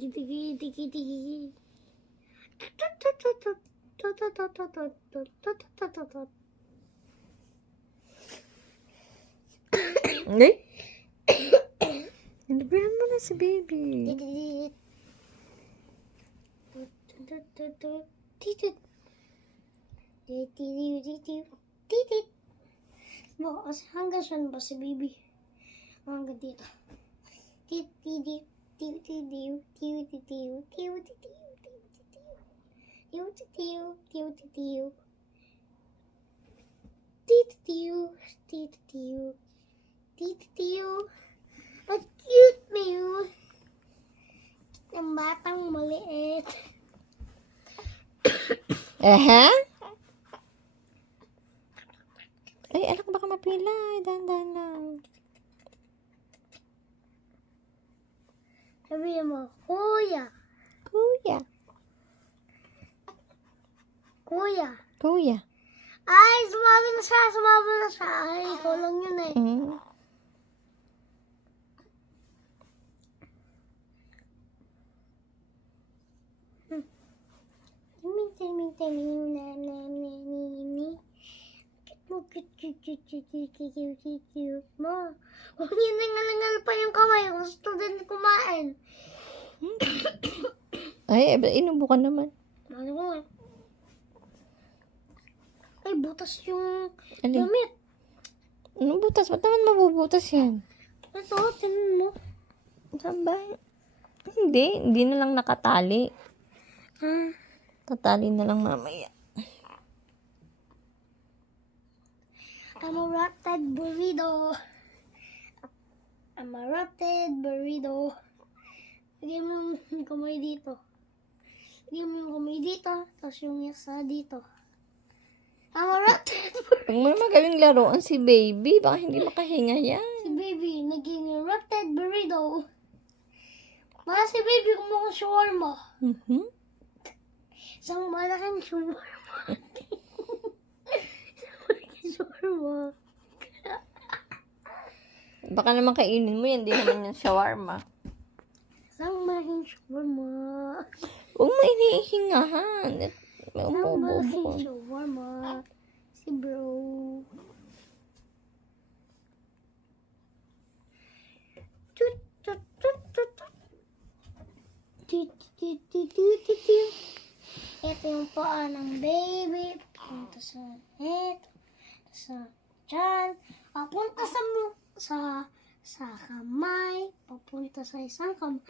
Digi digi digi. Hindi? Inabayan mo na si baby. Hanggang saan ba si baby? Hanggang dito. Ang cute mo yun. Ang batang maliit. Ay, anak, baka mapilay. Dahan-dahan lang. Sabihin mo, kuya. Kuya. Kuya. Kuya. Ay, sumabi na siya, sumabi na siya. Ay, ikaw lang yun eh. Timing, cute mo. Huwag yun nangalangal pa yung kamay. Gusto din kumain. Ay, inubo ka naman. Ano ko eh. Ay, butas yung Alin? damit. Anong butas? Ba't naman mabubutas yan? Ito, tinan mo. Saan ba? Hindi na lang nakatali. Tatali na lang mamaya. I'm a rotten burrito. I'm a rotten burrito. Lagyan mo yung kamay dito. Lagyan mo yung kamay dito. Tapos yung isa dito. I'm a rotten burrito. Huwag mo magaling laruan si baby. Baka hindi makahinga yan. Si baby, naging rotten burrito. Mga si baby kumuha shawarma. Isang malaking shawarma. Shawarma. Baka naman kainin mo yan. Hindi naman yung shawarma. Isang malaking shawarma. Huwag mo inihingahan. May Isang umubo malaking ko. shawarma. Si bro. Ito yung paa ng baby. Punta sa head. Sa tiyan. Papunta sa kamay. Papunta sa isang kamay.